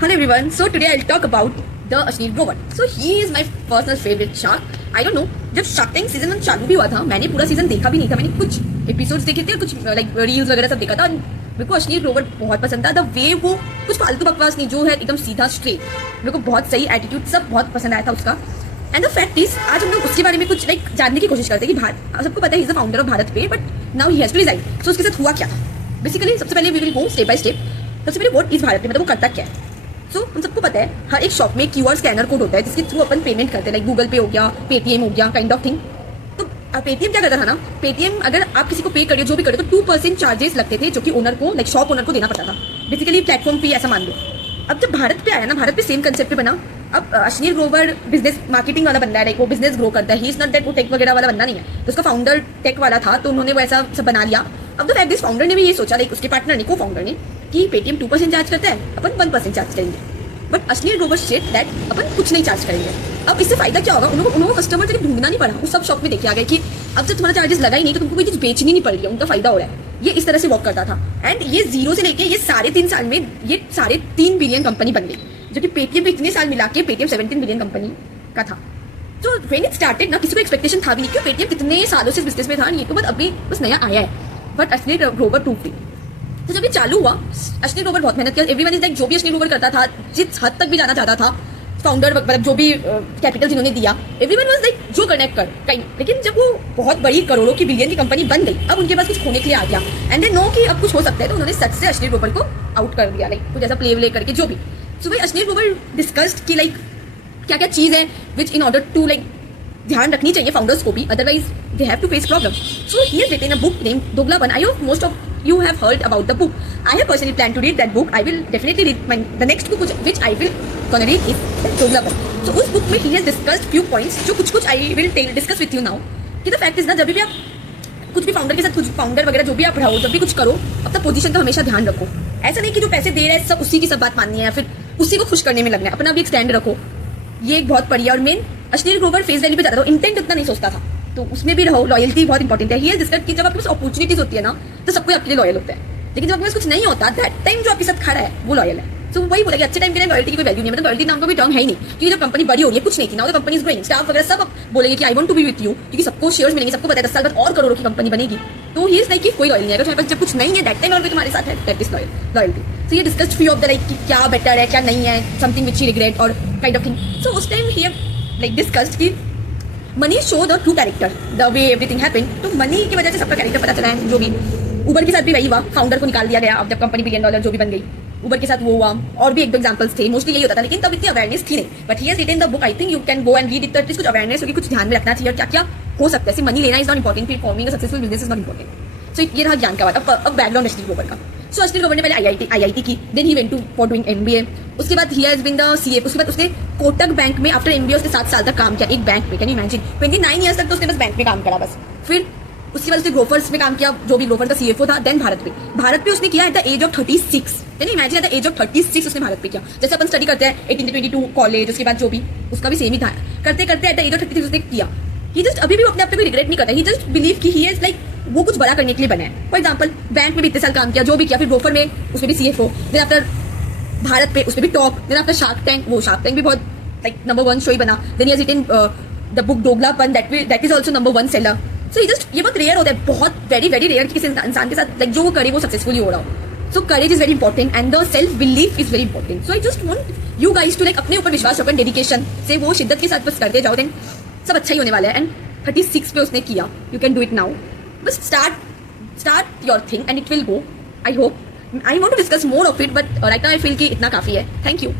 Hello everyone. So today I'll talk about the Ashneer Grover. So he is my personal favorite shark. I don't know. जब shark tank season 1 चालू भी हुआ था, मैंने पूरा season देखा भी नहीं था. मैंने कुछ एपिसोड्स देखे थे, कुछ लाइक रील्स वगैरह सब देखा था. मेरे को अश्नीर ग्रोवर बहुत पसंद था. द वे वो कुछ फालतू बकवास नहीं, जो है एकदम सीधा स्ट्रेट. मेरे को बहुत सही एटीट्यूड सब बहुत पसंद आया था उसका. एंड द फैक्ट इज आज हम लोग उसके बारे में कुछ लाइक जानने की कोशिश करते हैं कि भारत, सबको पता है he is the founder of BharatPe, but now he has to resign. So उसके साथ हुआ क्या था. बेसिकली सबसे पहले we will go step by step. सबसे पहले व्हाट इज भारत पे, मतलब वो करता क्या है. सो हम सबको पता है हर एक शॉप में क्यूआर स्कैनर कोड होता है जिसके थ्रू अपन पेमेंट करते हैं. लाइक गूगल पे हो गया, पेटीएम हो गया, काइंड ऑफ थिंग. तो पेटीएम क्या करता था ना, पेटीएम अगर आप किसी को पे करिए, जो भी करिए, तो 2% चार्जेस लगते थे, जो कि ओनर को लाइक शॉप ओनर को देना पड़ता था. बेसिकली प्लेटफॉर्म फी ऐसा मान लो. अब जब भारत पे आया ना, भारत पे सेम कंसेप्ट पे बना. अब अश्नीर ग्रोवर बिजनेस मार्केटिंग वाला बंदा है, लाइक वो बिजनेस ग्रो करता है. ही इज नॉट दैट वो टेक वगैरह वाला बंदा नहीं है. तो उसका फाउंडर टेक वाला था, तो उन्होंने वो ऐसा सब बना लिया. अब द फैक्ट दिस फाउंडर ने भी ये सोचा, लाइक उसके पार्टनर ने, को फाउंडर ने, कि पेटीएम 2% चार्ज करता है, अपन 1% चार्ज करेंगे. But Ashneer Grover said that अपन कुछ नहीं चार्ज करेंगे. अब इससे फायदा क्या होगा, उनको कस्टमर के लिए ढूंढना नहीं पड़ा. उस सब शॉप में देखा गया कि अब जब तुम्हारा चार्जेस लगा ही नहीं, तो तुमको कोई चीज बेचनी नहीं पड़ रही है, उनका फायदा हो रहा है. ये इस तरह से वर्क करता था. एंड ये 0 से लेके ये 3.5 साल में ये 3.5 बिलियन कंपनी बन गई, जो कि पेटीएम पे इतने साल मिला के पेटीएम 17 बिलियन कंपनी का था. तो व्हेन इट स्टार्टेड ना, किसी को एक्सपेक्टेशन था भी नहीं, क्यों पेटीएम कितने सालों से बिजनेस में था. ये तो बस अभी बस नया आया है. But Ashneer Grover too free. तो जब ये चालू हुआ, अश्नीर ग्रोवर बहुत मेहनत किया. एवरीवन इज लाइक, जो भी अश्नीर ग्रोवर करता था, जिस हद तक भी जाना चाहता था, फाउंडर मतलब जो भी कैपिटल जिन्होंने दिया, एवरीवन वाज लाइक जो करना कर काइंड. लेकिन जब वो बहुत बड़ी करोड़ों की बिलियन की कंपनी बन गई, अब उनके पास कुछ खोने के लिए आ गया. एंड दे नो कि अब कुछ हो सकता है, तो उन्होंने सच से अश्नीर ग्रोवर को आउट कर दिया, लाइक कुछ ऐसा प्ले करके जो भी. सो भाई अश्नीर ग्रोवर डिस्कस्ड कि लाइक क्या क्या चीज है which in order to like ध्यान रखनी चाहिए फाउंडर्स को भी, otherwise they have to face problem. So he has written a book named Doglapan. I hope most of you have heard about the book. I have personally planned to read that book. I will definitely read the next book which I will gonna read is दोगलापन. So उस book में he has discussed few points जो कुछ I will discuss with you now. कि the fact is ना, जब भी आप कुछ भी फाउंडर के साथ, कुछ फाउंडर वगैरह जो भी आप रहो, जब भी कुछ करो, अपना पोजीशन का हमेशा ध्यान रखो. ऐसा नहीं कि जो पैसे दे रहे हैं सब उसी की सब बात माननी है या फिर उसी को खुश करने में लगना है. अपना भी एक स्टैंड रखो. ये एक बहुत बढ़िया. और main Ashneer Grover face value पे जाता था, इंटेंट उतना नहीं सोचता था, तो उसमें भी रहो. लॉयल्टी बहुत इंपॉर्टेंट है. ही हैज डिस्कस्ड कि जब आपके पास अपॉर्चुनिटीज होती है ना, तो सब कोई आपके लिए लॉयल होता है. लेकिन जब आपके पास कुछ नहीं होता, दैट टाइम जो आपके साथ खड़ा है वो लॉयल है. सो वही बोला कि अच्छे टाइम के लिए लॉयल्टी की कोई वैल्यू नहीं है. मतलब लॉयल्टी नाम का भी टर्म है ही नहीं, क्योंकि जब कंपनी बड़ी हो रही है, कुछ नहीं थी ना, तो कंपनी इज ग्रोइंग, स्टाफ वगैरह सब बोलेंगे कि I want to be with you, क्योंकि सबको शेयर्स मिलेंगे, सबको पता है 10 साल बाद और करोड़ों की कंपनी बनेगी. तो ही इज लाइक कि कोई लॉयल नहीं है. अगर जब कुछ नहीं है, दैट टाइम और तुम्हारे साथ है, दैट इज लॉयल्टी. सो ये discussed few of the like कि क्या बेटर है क्या नहीं है, समथिंग विच ही रिग्रेट और काइंड ऑफ थिंग. सो उस टाइम ही लाइक डिस्कस्ड कि money show the true character, the way everything happened. तो मनी की वजह से सबका कैरेक्टर पता चला है. जो भी उबर के साथ भी वही हुआ, फाउंडर को निकाल दिया गया. अब जब कंपनी $1 जो भी बन गई, उबर के साथ वो हुआ. और भी एक दो एग्जांपल्स थे, मोस्टली यही होता था, लेकिन तब इतनी अवेयरनेस थी नहीं. But he has written the book. I think you can go and read it. At least कुछ अवेयरनेस होगी, कुछ ध्यान में रखना चाहिए क्या क्या हो सकता है. मनी लेना इज नॉट इंपॉर्टेंट, फिर forming a successful business is not important. So ये रहा ज्ञान का बात. अब बैकग्राउंड अश्नीर ग्रोवर का. सो अश्नीर ग्रोवर ने पहले आईआईटी की, then he went to for doing MBA. उसके बाद he has been the CA. उसके बाद उसने कोटक बैंक में आफ्टर एमबीए उसने 7 साल तक काम किया, एक बैंक में. कैन यू इमेजिन, 29 ईयर्स तक तो उसने बस बैंक में काम करा बस. फिर उसके बाद उसने ग्रोफर्स में काम किया, जो भी ग्रोफर का सीएफओ था. देन भारत पे उसने किया at the age of 36. Can you imagine, at the age of 36 उसने भारत पे किया. जैसे अपन स्टडी करते हैं 18 से 22 कॉलेज, उसके बाद जो भी उसका भी सेम ही था. करते करते एट द एज ऑफ 36 उसने किया. ही जस्ट अभी भी अपने आप पे कोई रिग्रेट नहीं करता. ही जस्ट बिलीव कि ही इज लाइक वो कुछ बड़ा करने के लिए बना है. फॉर एग्जाम्पल बैंक में भी इतने साल काम किया, जो भी किया. फिर ग्रोफर में उसमें भी सीएफओ. देन आफ्टर भारत पे उसमें भी top. Then after shark tank, वो शार्क टैंक भी बहुत लाइक नंबर 1 शो ही बना. Then he has written the book Doglapan, that is also number 1 seller. So ये बहुत रेयर होता है, बहुत वेरी वेरी रेयर कि किसी इंसान के साथ लाइक जो वो करे वो सक्सेसफुली हो रहा हो. So courage is very important and the self belief is very important. So I just want you guys to like अपने ऊपर विश्वास रखो, डेडिकेशन से वो शिद्दत के साथ बस करते जाओ, देन सब अच्छा ही होने वाला है. एंड 36 पे उसने किया. You can do it now. बस start your thing and it will go. I hope. I want to discuss more of it, but right now I feel कि इतना काफी है. Thank you.